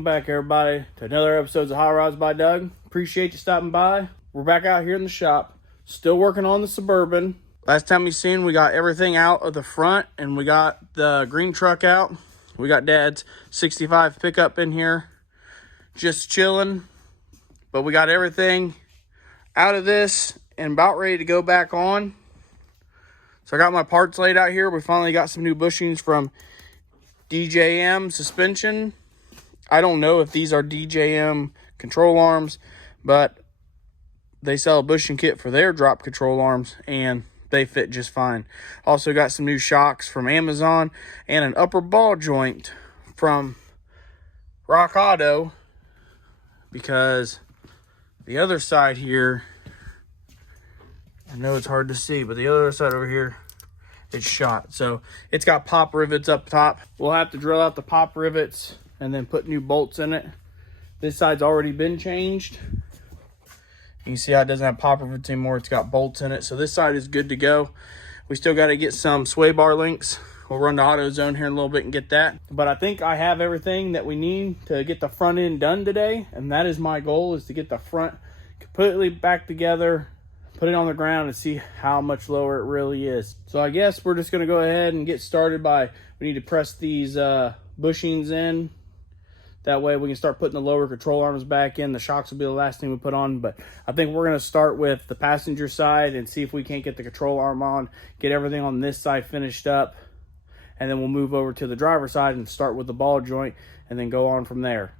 welcome back everybody to another episode of Hot Rods by Doug. Appreciate you stopping by. We're back out here in the shop, still working on the Suburban. Last time you seen, we got everything out of the front and we got the green truck out. We got Dad's 65 pickup in here, just chilling. But we got everything out of this and about ready to go back on. So I got my parts laid out here. We finally got some new bushings from DJM suspension. I don't know if these are DJM control arms, but they sell a bushing kit for their drop control arms and they fit just fine. Also got some new shocks from Amazon and an upper ball joint from Rock Auto, because the other side here, I know it's hard to see, but the other side over here, it's shot. So it's got pop rivets up top. We'll have to drill out the pop rivets and then put new bolts in it. This side's already been changed. You can see how it doesn't have pop rivets anymore. It's got bolts in it. So this side is good to go. We still got to get some sway bar links. We'll run to AutoZone here in a little bit and get that. But I think I have everything that we need to get the front end done today. And that is my goal, is to get the front completely back together, put it on the ground and see how much lower it really is. So I guess we're just going to go ahead and get started by, we need to press these bushings in. That way we can start putting the lower control arms back in. The shocks will be the last thing we put on, but I think we're going to start with the passenger side and see if we can't get the control arm on, get everything on this side finished up, and then we'll move over to the driver's side and start with the ball joint and then go on from there.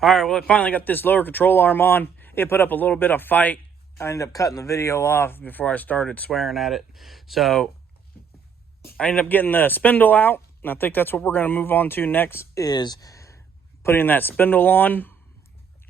All right, well, I finally got this lower control arm on. It put up a little bit of fight. I ended up cutting the video off before I started swearing at it. So I ended up getting the spindle out. And I think that's what we're going to move on to next, is putting that spindle on.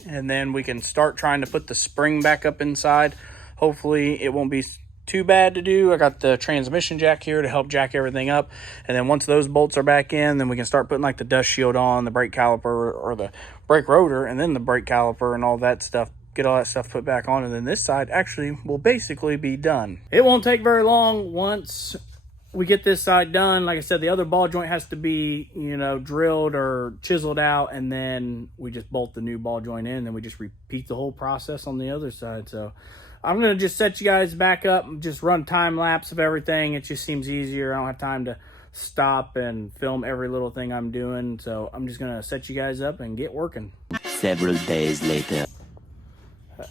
And then we can start trying to put the spring back up inside. Hopefully it won't be too bad to do. I got the transmission jack here to help jack everything up, and then once those bolts are back in, then we can start putting like the dust shield on, the brake caliper or the brake rotor, and then the brake caliper and all that stuff, get all that stuff put back on, and then this side actually will basically be done. It won't take very long once we get this side done. Like I said, the other ball joint has to be, you know, drilled or chiseled out, and then we just bolt the new ball joint in, and we just repeat the whole process on the other side. So I'm going to just set you guys back up and just run time lapse of everything. It just seems easier. I don't have time to stop and film every little thing I'm doing. So I'm just going to set you guys up and get working. Several days later.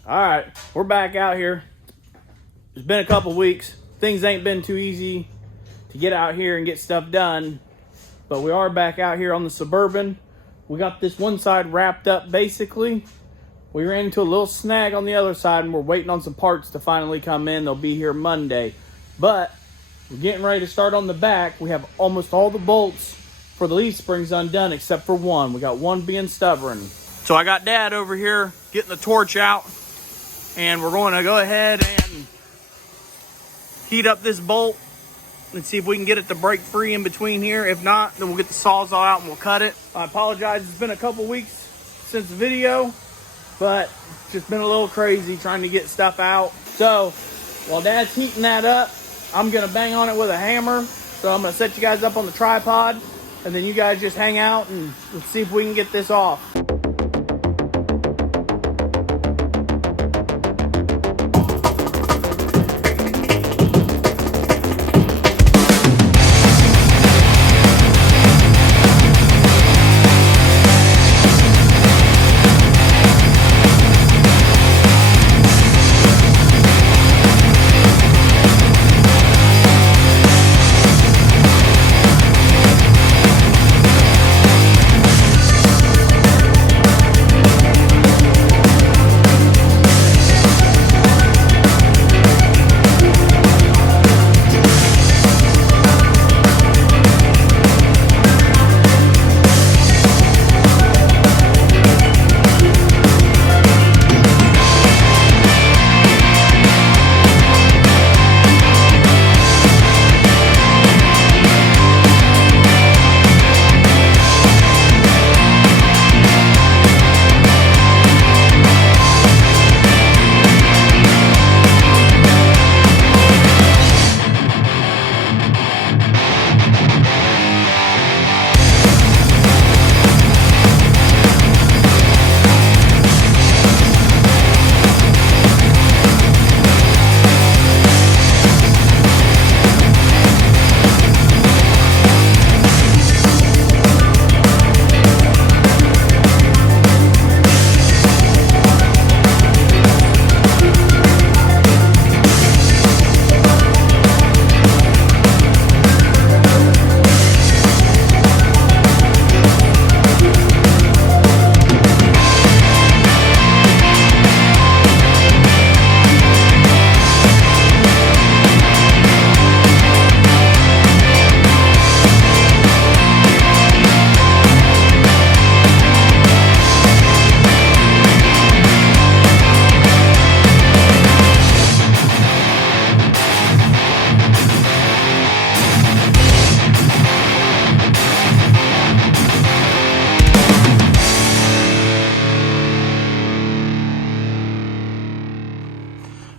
All right, we're back out here. It's been a couple weeks. Things ain't been too easy to get out here and get stuff done. But we are back out here on the Suburban. We got this one side wrapped up basically. We ran into a little snag on the other side, and we're waiting on some parts to finally come in. They'll be here Monday. But we're getting ready to start on the back. We have almost all the bolts for the leaf springs undone except for one. We got one being stubborn. So I got Dad over here getting the torch out, and we're going to go ahead and heat up this bolt and see if we can get it to break free in between here. If not, then we'll get the Sawzall out and we'll cut it. I apologize. It's been a couple weeks since the video, but it's just been a little crazy trying to get stuff out. So while Dad's heating that up, I'm going to bang on it with a hammer. So I'm going to set you guys up on the tripod, and then you guys just hang out and let's see if we can get this off.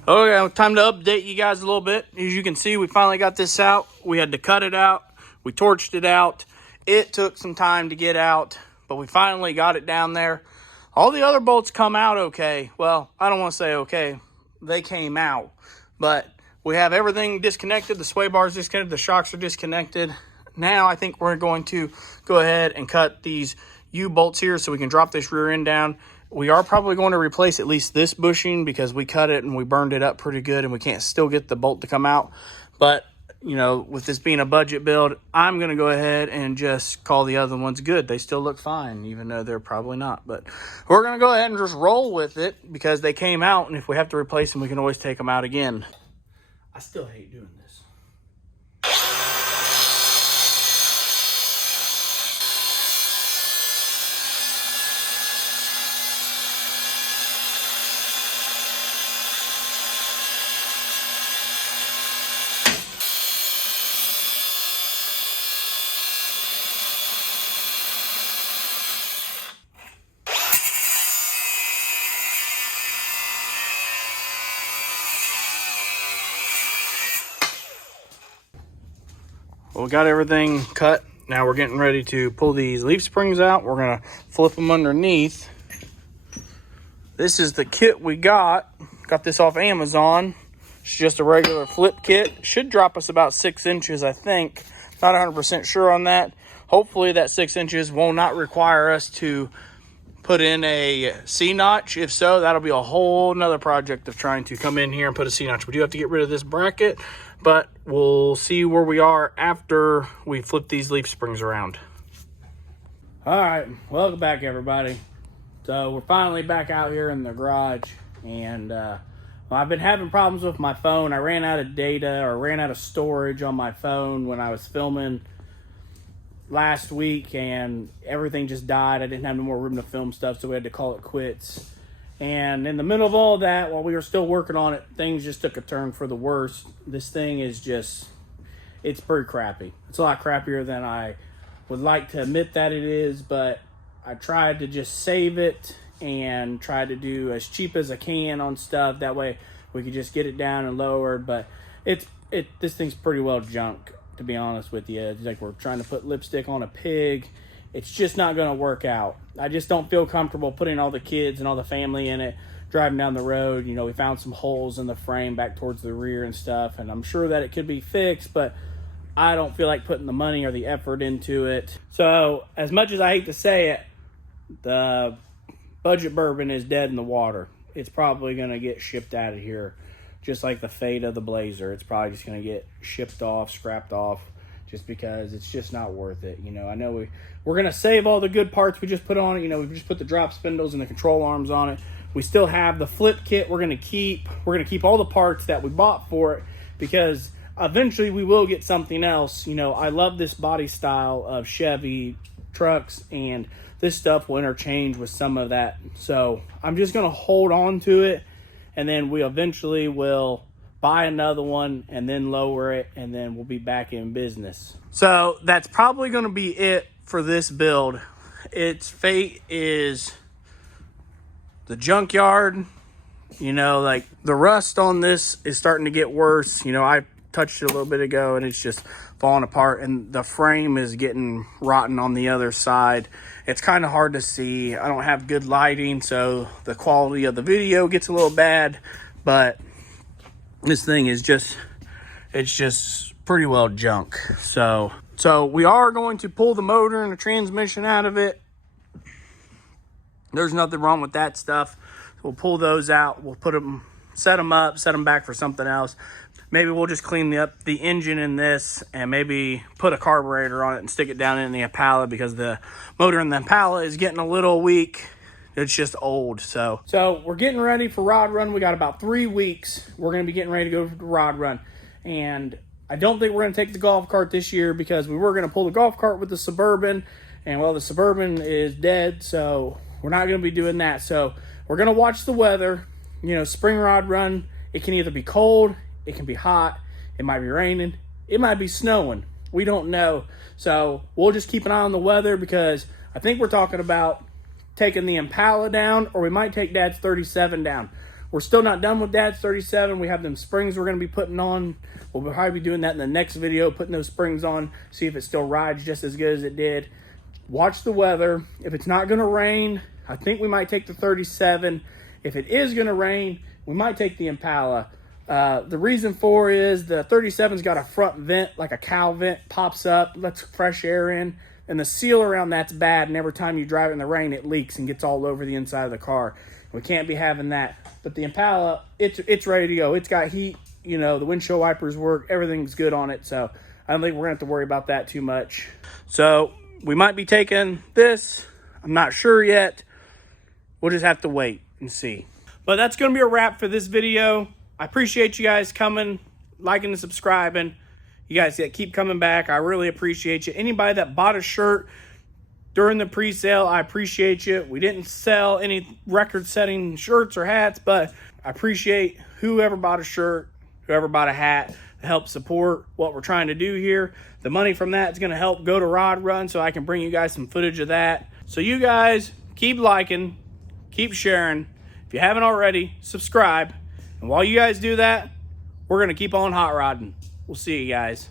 Okay, time to update you guys a little bit. As you can see, we finally got this out. We had to cut it out. We torched it out. It took some time to get out, but we finally got it down there. All the other bolts come out okay. Well, I don't want to say okay. They came out, but we have everything disconnected. The sway bar is disconnected. The shocks are disconnected. Now I think we're going to go ahead and cut these U-bolts here so we can drop this rear end down. We are probably going to replace at least this bushing because we cut it and we burned it up pretty good and we can't still get the bolt to come out. But, you know, with this being a budget build, I'm going to go ahead and just call the other ones good. They still look fine, even though they're probably not. But we're going to go ahead and just roll with it because they came out, and if we have to replace them, we can always take them out again. I still hate doing this. Well, we got everything cut. Now we're getting ready to pull these leaf springs out. We're going to flip them underneath. This is the kit we got. Got this off Amazon. It's just a regular flip kit. Should drop us about 6 inches, I think. Not 100% sure on that. Hopefully that 6 inches will not require us to put in a C-notch. If so, that'll be a whole nother project of trying to come in here and put a C-notch. We do have to get rid of this bracket, but we'll see where we are after we flip these leaf springs around. All right, welcome back, everybody. So we're finally back out here in the garage, and well, I've been having problems with my phone. I ran out of data or ran out of storage on my phone when I was filming last week, and everything just died. I didn't have no more room to film stuff, so we had to call it quits. And in the middle of all that, while we were still working on it, things just took a turn for the worse. This thing is just, it's pretty crappy. It's a lot crappier than I would like to admit that it is, but I tried to just save it and try to do as cheap as I can on stuff. That way we could just get it down and lowered, but this thing's pretty well junk, to be honest with you. It's like we're trying to put lipstick on a pig. It's just not going to work out. I just don't feel comfortable putting all the kids and all the family in it, driving down the road. You know, we found some holes in the frame back towards the rear and stuff, and I'm sure that it could be fixed, but I don't feel like putting the money or the effort into it. So, as much as I hate to say it, the budget bourbon is dead in the water. It's probably going to get shipped out of here, just like the fate of the Blazer. It's probably just going to get shipped off, scrapped off, just because it's just not worth it. You know, I know we're going to save all the good parts we just put on it. You know, we just put the drop spindles and the control arms on it. We still have the flip kit we're going to keep. We're going to keep all the parts that we bought for it, because eventually we will get something else. You know, I love this body style of Chevy trucks, and this stuff will interchange with some of that. So I'm just going to hold on to it, and then we eventually will buy another one and then lower it, and then we'll be back in business. So that's probably going to be it for this build. Its fate is the junkyard. You know, like the rust on this is starting to get worse. You know, I touched it a little bit ago and it's just falling apart, and the frame is getting rotten on the other side. It's kind of hard to see. I don't have good lighting, so the quality of the video gets a little bad, but this thing is just, it's just pretty well junk. So we are going to pull the motor and the transmission out of it. There's nothing wrong with that stuff. We'll pull those out. We'll put them, set them up, set them back for something else. Maybe we'll just clean up the engine in this and maybe put a carburetor on it and stick it down in the Impala, because the motor in the Impala is getting a little weak. It's just old. So we're getting ready for rod run. We got about 3 weeks. We're going to be getting ready to go for the rod run. And I don't think we're going to take the golf cart this year, because we were going to pull the golf cart with the Suburban. And well, the Suburban is dead, so we're not going to be doing that. So we're going to watch the weather. You know, spring rod run, it can either be cold, it can be hot, it might be raining, it might be snowing. We don't know. So we'll just keep an eye on the weather, because I think we're talking about taking the Impala down, or we might take Dad's 37 down. We're still not done with Dad's 37. We have them springs we're going to be putting on. We'll probably be doing that in the next video, putting those springs on, see if it still rides just as good as it did. Watch the weather. If it's not going to rain, I think we might take the 37. If it is going to rain, we might take the Impala. The reason for is the 37's got a front vent, like a cow vent, pops up, lets fresh air in, and the seal around that's bad, and every time you drive it in the rain, it leaks and gets all over the inside of the car. We can't be having that. But the Impala, it's ready to go. It's got heat, you know, the windshield wipers work, everything's good on it, so I don't think we're going to have to worry about that too much. So we might be taking this. I'm not sure yet. We'll just have to wait and see. But that's going to be a wrap for this video. I appreciate you guys coming, liking and subscribing. You guys that keep coming back, I really appreciate you. Anybody that bought a shirt during the pre-sale, I appreciate you. We didn't sell any record-setting shirts or hats, but I appreciate whoever bought a shirt, whoever bought a hat, to help support what we're trying to do here. The money from that is going to help go to Rod Run, so I can bring you guys some footage of that. So you guys keep liking, keep sharing. If you haven't already, subscribe. And while you guys do that, we're going to keep on hot rodding. We'll see you guys.